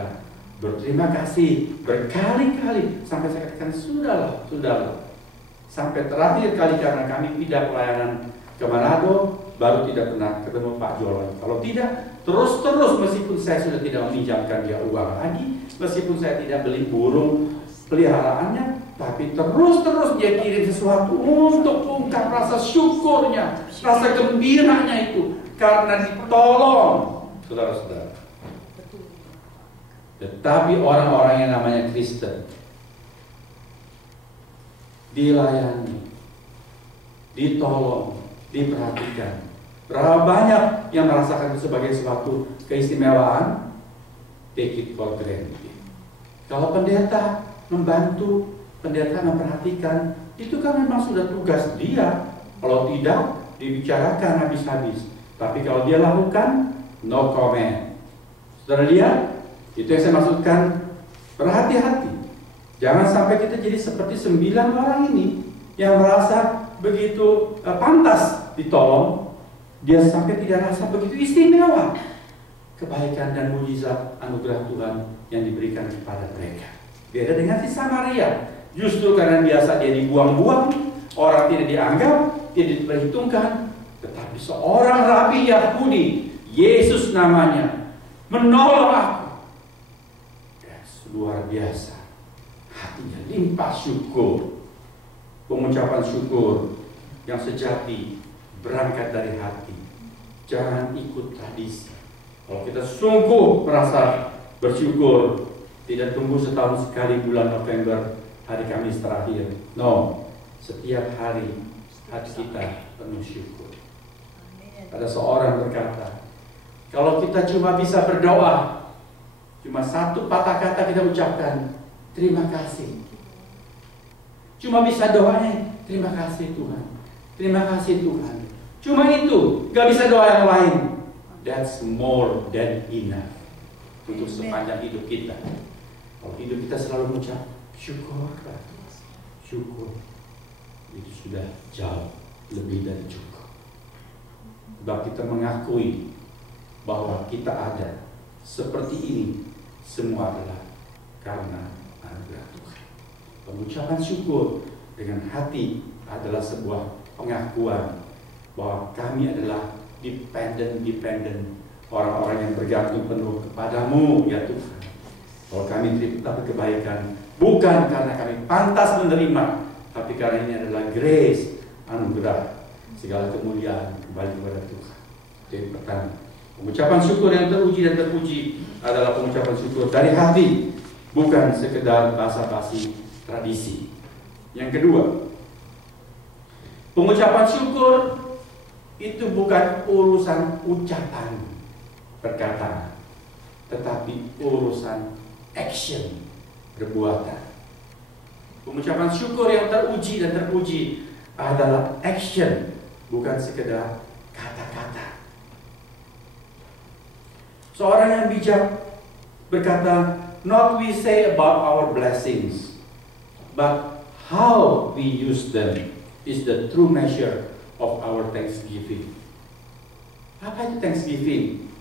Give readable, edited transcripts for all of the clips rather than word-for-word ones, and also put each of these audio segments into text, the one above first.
kita berterima kasih berkali-kali sampai saya katakan sudahlah. Sampai terakhir kali karena kami pindah pelayanan ke Manado, baru tidak pernah ketemu Pak Jolan. Kalau tidak, terus meskipun saya sudah tidak meminjamkan dia uang lagi, meskipun saya tidak beli burung peliharaannya, tapi terus dia kirim sesuatu untuk ungkap rasa syukurnya, rasa gembiranya itu karena ditolong, saudara-saudara. Tetapi orang-orang yang namanya Kristen dilayani, ditolong, diperhatikan. Berapa banyak yang merasakan itu sebagai suatu keistimewaan? Take it for granted. Kalau pendeta membantu, pendeta memperhatikan, itu kan memang sudah tugas dia. Kalau tidak, dibicarakan habis-habis. Tapi kalau dia lakukan, no comment. Saudara lihat, itu yang saya maksudkan, berhati-hati. Jangan sampai kita jadi seperti 9 orang ini yang merasa begitu pantas ditolong, dia sampai tidak rasa begitu istimewa kebaikan dan mujizat anugerah Tuhan yang diberikan kepada mereka. Beda dengan si Samaria, justru karena biasa dia dibuang-buang, orang tidak dianggap, tidak diperhitungkan, tetapi seorang rabi Yahudi, Yesus namanya, menolong aku. Yes, luar biasa, hatinya limpah syukur. Pengucapan syukur yang sejati berangkat dari hati. Jangan ikut tradisi. Kalau kita sungguh merasa bersyukur, tidak tunggu setahun sekali bulan November, hari Kamis terakhir. No, setiap hari hati kita penuh syukur. Ada seorang berkata, kalau kita cuma bisa berdoa, cuma satu patah kata kita ucapkan, terima kasih. Cuma bisa doanya, terima kasih Tuhan, terima kasih Tuhan. Cuma itu, gak bisa doa yang lain. That's more than enough untuk sepanjang hidup kita. Kalau hidup kita selalu mengucap syukur, syukur, itu sudah jauh lebih dari cukup. Sebab kita mengakui bahwa kita ada seperti ini, semua adalah karena anugerah Tuhan. Pengucapan syukur dengan hati adalah sebuah pengakuan bahwa kami adalah dependent, orang-orang yang bergantung penuh kepadamu ya Tuhan. Kalau kami dapat kebaikan bukan karena kami pantas menerima, tapi karena ini adalah grace, anugerah, segala kemuliaan kembali kepada Tuhan. Itu yang pertama. Pengucapan syukur yang teruji dan terpuji adalah pengucapan syukur dari hati, bukan sekedar basa-basi tradisi. Yang kedua, pengucapan syukur itu bukan urusan ucapan perkataan, tetapi urusan action, perbuatan. Pengucapan syukur yang teruji dan terpuji adalah action, bukan sekedar kata-kata. Seorang yang bijak berkata, not we say about our blessings, but how we use them is the true measure of our thanksgiving. Apa itu thanksgiving?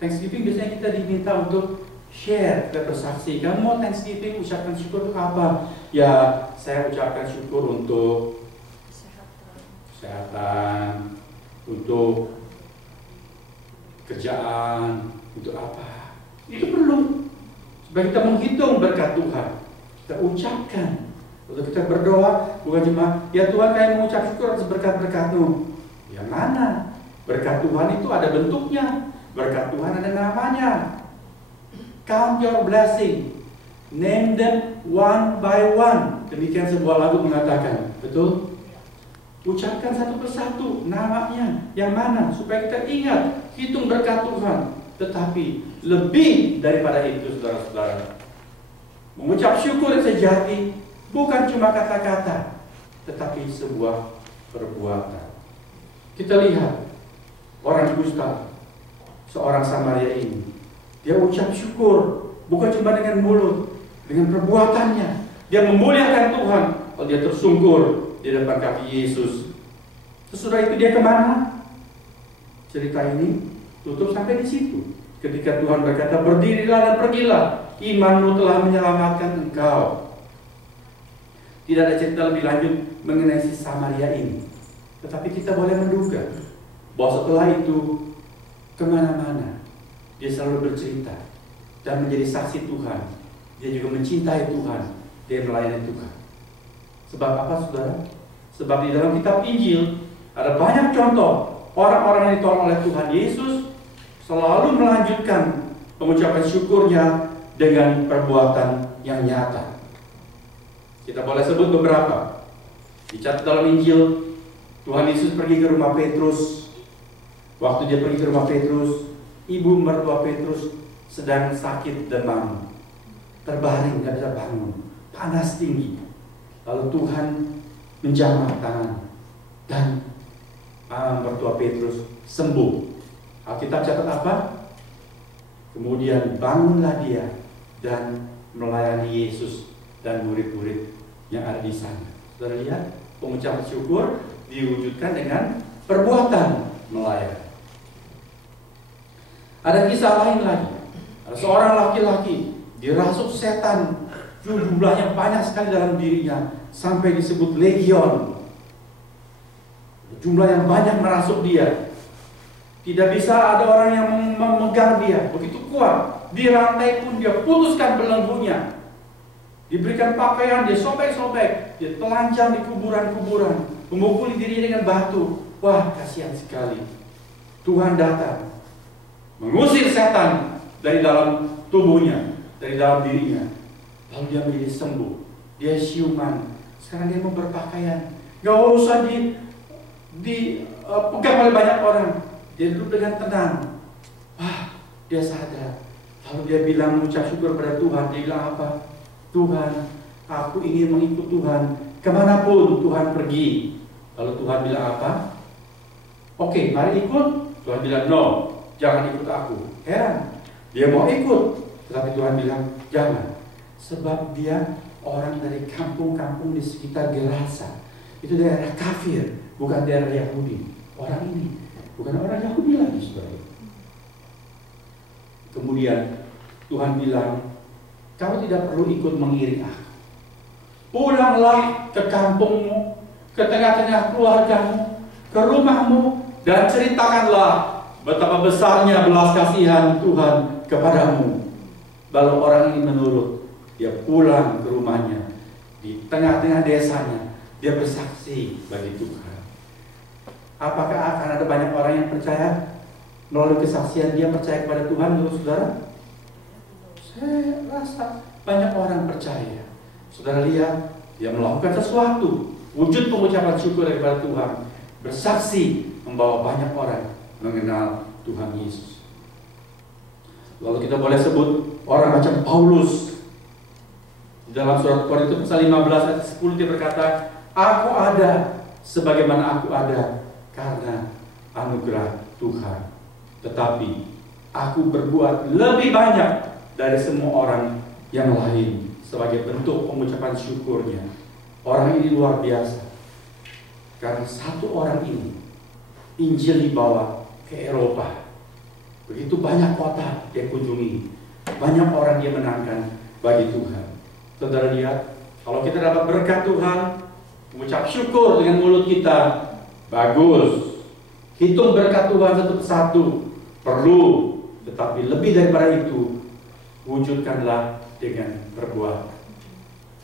Thanksgiving biasanya kita diminta untuk share, kita bersaksi. Kamu mau thanksgiving, ucapkan syukur untuk apa? Ya, saya ucapkan syukur untuk kesehatan, untuk kerjaan, untuk apa? Itu perlu. Supaya kita menghitung berkat Tuhan, kita ucapkan. Kalau kita berdoa, bukan cuma, ya Tuhan kami mengucap syukur atas berkat-berkat-Mu. Yang mana? Berkat Tuhan itu ada bentuknya. Berkat Tuhan ada namanya. Count your blessing. Name them one by one. Demikian sebuah lagu mengatakan. Betul? Ucapkan satu persatu namanya. Yang mana? Supaya kita ingat. Hitung berkat Tuhan. Tetapi lebih daripada itu, saudara-saudara, mengucap syukur yang sejati bukan cuma kata-kata, tetapi sebuah perbuatan. Kita lihat orang kusta, seorang Samaria ini, dia ucap syukur bukan cuma dengan mulut, dengan perbuatannya. Dia memuliakan Tuhan. Kalau dia tersungkur di depan kaki Yesus, sesudah itu dia kemana? Cerita ini tutup sampai di situ. ketika Tuhan berkata, berdirilah dan pergilah, imanmu telah menyelamatkan engkau. Tidak ada cerita lebih lanjut mengenai si Samaria ini. Tetapi kita boleh menduga bahwa setelah itu kemana-mana dia selalu bercerita dan menjadi saksi Tuhan. Dia juga mencintai Tuhan, dia melayani Tuhan. Sebab apa, saudara? Sebab di dalam kitab Injil ada banyak contoh orang-orang yang ditolong oleh Tuhan Yesus selalu melanjutkan pengucapan syukurnya dengan perbuatan yang nyata. Kita boleh sebut beberapa. Dicatat dalam Injil, Tuhan Yesus pergi ke rumah Petrus. Waktu dia pergi ke rumah Petrus, ibu mertua Petrus sedang sakit demam, terbaring, tidak bisa bangun, panas tinggi. Lalu Tuhan menjamah tangan dan mertua Petrus sembuh. Alkitab catat apa? Kemudian bangunlah dia dan melayani Yesus dan murid-murid yang ada di sana. Saudara lihat, pengucapan syukur diwujudkan dengan perbuatan melayani. Ada kisah lain lagi. Ada seorang laki-laki dirasuk setan, jumlahnya banyak sekali dalam dirinya, sampai disebut legion. Jumlah yang banyak merasuk dia. Tidak bisa ada orang yang memegang dia, begitu kuat. Dirantai pun dia putuskan belenggunya. Diberikan pakaian, dia sobek-sobek, dia telanjang di kuburan-kuburan, memukuli dirinya dengan batu. Wah, kasihan sekali. Tuhan datang, mengusir setan dari dalam tubuhnya, dari dalam dirinya. Lalu dia menjadi sembuh. Dia siuman. Sekarang dia mau berpakaian. Gak usah dipegang oleh banyak orang. Dia duduk dengan tenang. Wah, dia sadar. Lalu dia bilang, mengucap syukur pada Tuhan. Dia bilang apa? Tuhan, aku ingin mengikut Tuhan kemanapun Tuhan pergi. Lalu Tuhan bilang apa? Oke, mari ikut. Tuhan bilang, no, jangan ikut aku. Heran, dia mau ikut, tetapi Tuhan bilang, jangan. Sebab dia orang dari kampung-kampung di sekitar Gerasa. Itu daerah kafir, bukan daerah Yahudi. Orang ini bukan orang Yahudi lagi, saudara. Kemudian Tuhan bilang, kamu tidak perlu ikut mengiring aku. Pulanglah ke kampungmu, ke tengah-tengah keluargamu, ke rumahmu, dan ceritakanlah betapa besarnya belas kasihan Tuhan kepadamu. Lalu orang ini menurut. Dia pulang ke rumahnya, di tengah-tengah desanya, dia bersaksi bagi Tuhan. Apakah akan ada banyak orang yang percaya melalui kesaksian dia percaya kepada Tuhan, menurut saudara? Saya rasa banyak orang percaya. Saudara lihat, dia melakukan sesuatu, wujud pengucapan syukur kepada Tuhan, bersaksi membawa banyak orang mengenal Tuhan Yesus. Lalu kita boleh sebut orang macam Paulus. Di dalam surat Korintus pasal 15 ayat 10 dia berkata, aku ada sebagaimana aku ada karena anugerah Tuhan. Tetapi aku berbuat lebih banyak dari semua orang yang lain sebagai bentuk pengucapan syukurnya. Orang ini luar biasa. Karena satu orang ini Injil dibawa ke Eropa. Begitu banyak kota dia kunjungi, banyak orang dia menangkan bagi Tuhan. Saudara lihat, kalau kita dapat berkat Tuhan, mengucap syukur dengan mulut kita, bagus. Hitung berkat Tuhan satu persatu, perlu. Tetapi lebih daripada itu, wujudkanlah dengan perbuatan.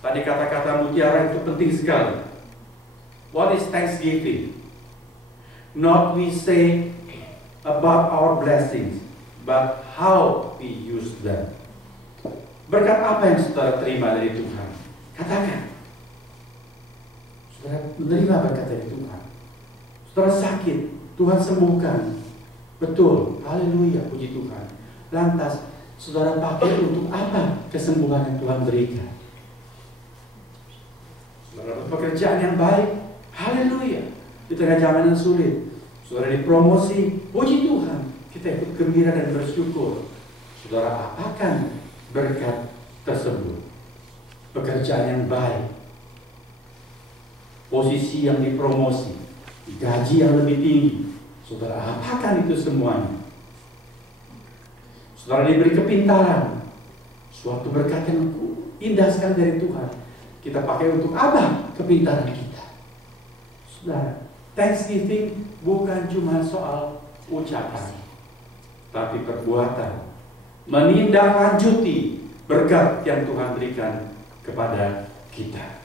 Tadi kata-kata mutiara itu penting sekali. What is thanksgiving? Not we say about our blessings, but how we use them. Berkat apa yang saudara terima dari Tuhan? Katakan. Saudara menerima berkat dari Tuhan. Saudara sakit, Tuhan sembuhkan. Betul, haleluya, puji Tuhan. Lantas, saudara pakai untuk apa kesembuhan yang Tuhan berikan? Saudara pekerjaan yang baik, haleluya. Di tengah zaman yang sulit, saudara dipromosi, puji Tuhan. Kita ikut gembira dan bersyukur. Saudara apakan berkat tersebut? Pekerjaan yang baik, posisi yang dipromosi, gaji yang lebih tinggi. Saudara apakan itu semuanya? Saudara diberi kepintaran, suatu berkat yang indah sekali dari Tuhan. Kita pakai untuk apa kepintaran kita? Saudara, Thanksgiving bukan cuma soal ucapan, tapi perbuatan. Menindaklanjuti berkat yang Tuhan berikan kepada kita.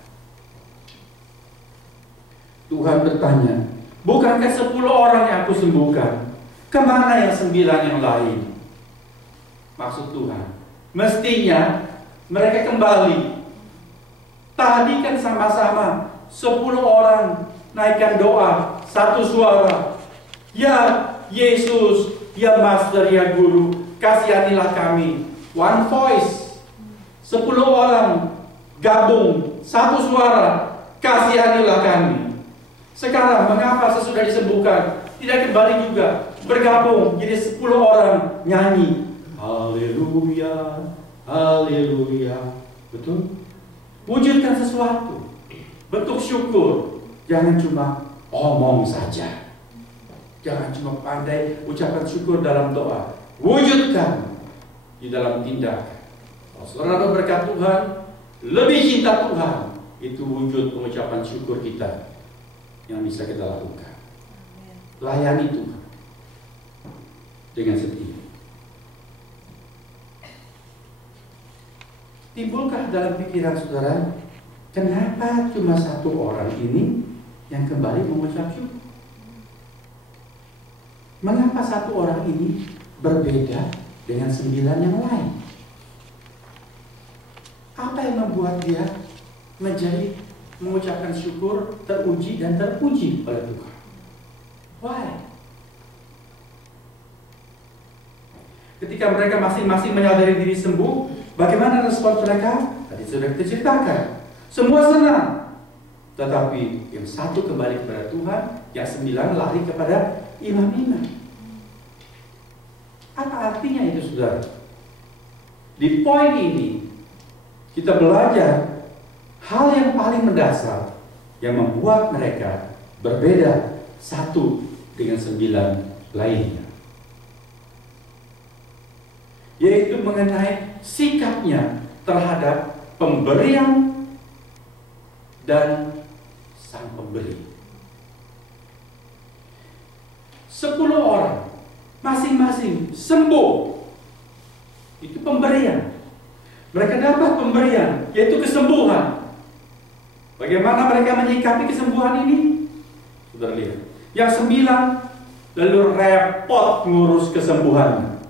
Tuhan bertanya, bukankah 10 orang yang aku sembuhkan? Kemana yang 9 yang lain? Maksud Tuhan, mestinya mereka kembali. Tadi kan sama-sama 10 orang naikkan doa, satu suara. Ya Yesus, ya Master, ya Guru, kasihanilah kami. One voice. 10 orang gabung, satu suara, kasihanilah kami. Sekarang mengapa sesudah disembuhkan tidak kembali juga bergabung jadi 10 orang nyanyi haleluya, haleluya. Betul? Wujudkan sesuatu, bentuk syukur. Jangan cuma omong saja, jangan cuma pandai ucapan syukur dalam doa. Wujudkan di dalam tindakan. Kalau saudara berkat Tuhan, lebih cinta Tuhan, itu wujud pengucapan syukur kita yang bisa kita lakukan. Layani Tuhan dengan setia. Timbulkah dalam pikiran saudara, kenapa cuma satu orang ini yang kembali mengucap syukur? Mengapa satu orang ini berbeda dengan 9 yang lain? Apa yang membuat dia menjadi mengucapkan syukur, teruji dan terpuji oleh Tuhan? Why? Ketika mereka masing-masing menyadari diri sembuh, bagaimana respon mereka? Tadi sudah kita ceritakan. Semua senang. Tetapi yang satu kembali kepada Tuhan, yang 9 lari kepada imam-imam. Apa artinya itu, saudara? Di poin ini, kita belajar hal yang paling mendasar yang membuat mereka berbeda satu dengan 9 lainnya, yaitu mengenai sikapnya terhadap pemberian dan sang pemberi. 10 orang masing-masing sembuh. Itu pemberian. Mereka dapat pemberian, yaitu kesembuhan. Bagaimana mereka menyikapi kesembuhan ini? Sudah lihat. Yang 9 lalu repot ngurus kesembuhan.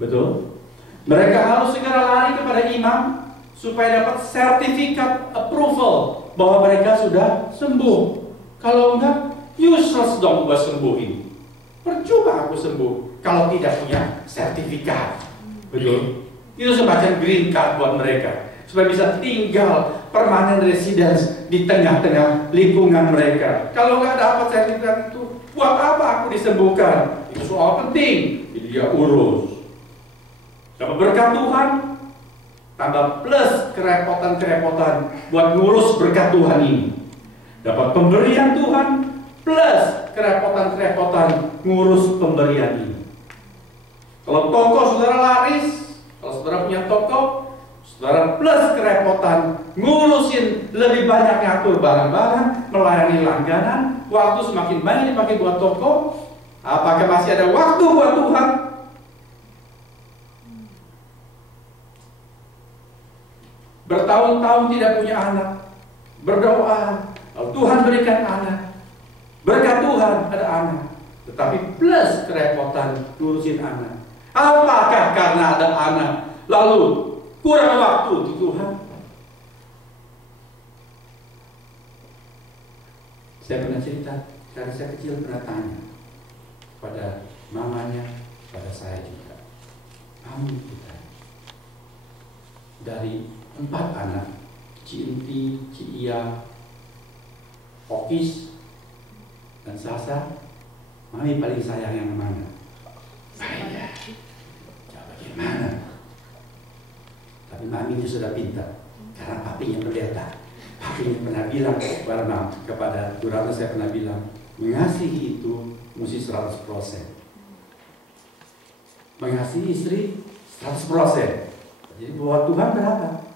Betul? Mereka harus segera lari kepada imam supaya dapat sertifikat approval bahwa mereka sudah sembuh. Kalau enggak, useless dong buat sembuh ini. Percuma aku sembuh kalau tidak punya sertifikat. Betul? Itu semacam green card buat mereka, supaya bisa tinggal permanent residence di tengah-tengah lingkungan mereka. Kalau nggak dapat sertifikat itu, buat apa aku disembuhkan? Itu soal penting, jadi dia urus. Dapat berkat Tuhan, tambah plus kerepotan-kerepotan buat ngurus berkat Tuhan ini. Dapat pemberian Tuhan, plus kerepotan-kerepotan ngurus pemberian ini. Kalau toko saudara laris, kalau saudara punya toko, saudara plus kerepotan ngurusin lebih banyak, ngatur barang-barang, melayani langganan, waktu semakin banyak dipakai buat toko. Apakah masih ada waktu buat Tuhan? Bertahun-tahun tidak punya anak, berdoa, lalu Tuhan berikan anak, berkat Tuhan ada anak, tetapi plus kerepotan ngurusin anak. Apakah karena ada anak lalu kurang waktu untuk Tuhan? Saya pernah cerita, karena saya kecil pernah tanya pada mamanya, pada saya juga, kamu kita dari 4 anak, Cinti, Cia, Okis, dan Sasa, mami paling sayang yang mana? Saya. Bagaimana? Tapi mami itu sudah pintar, karena papinya pendeta. Papinya pernah bilang kepada Bu Ratna, saya pernah bilang, mengasihi itu mesti 100%. Mengasihi istri 100%. Jadi buat Tuhan berapa?